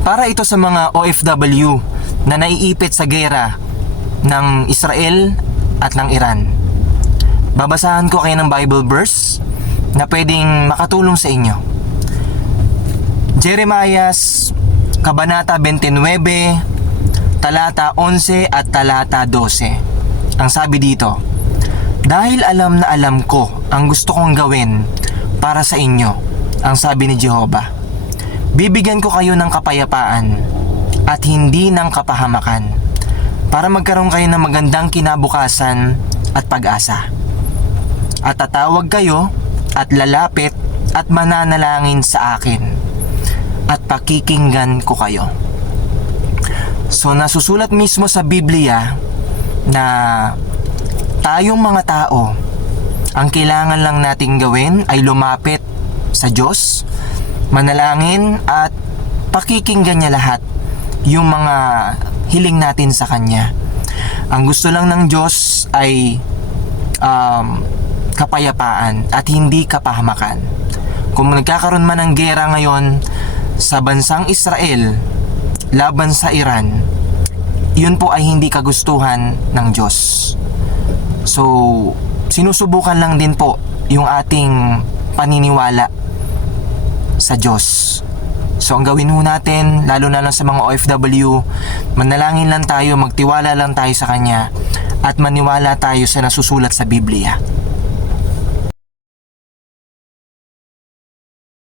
Para ito sa mga OFW na naiipit sa gera ng Israel at ng Iran. Babasahan ko kayo ng Bible verse na pwedeng makatulong sa inyo. Jeremiah Kabanata 29, talata 11 at talata 12. Ang sabi dito, Dahil alam na alam ko ang gusto kong gawin para sa inyo, ang sabi ni Jehovah. Bibigyan ko kayo ng kapayapaan at hindi ng kapahamakan para magkaroon kayo ng magandang kinabukasan at pag-asa. At tatawag kayo at lalapit at mananalangin sa akin at pakikinggan ko kayo. So nasusulat mismo sa Biblia na tayong mga tao, ang kailangan lang nating gawin ay lumapit sa Diyos, manalangin at pakikinggan niya lahat yung mga hiling natin sa Kanya. Ang gusto lang ng Diyos ay um, kapayapaan at hindi kapahamakan. Kung nagkakaroon man ng gera ngayon sa bansang Israel laban sa Iran, yun po ay hindi kagustuhan ng Diyos. So, sinusubukan lang din po yung ating paniniwala sa Diyos. So, ang gawin ho natin, lalo na lang sa mga OFW, manalangin lang tayo, magtiwala lang tayo sa Kanya, at maniwala tayo sa nasusulat sa Biblia.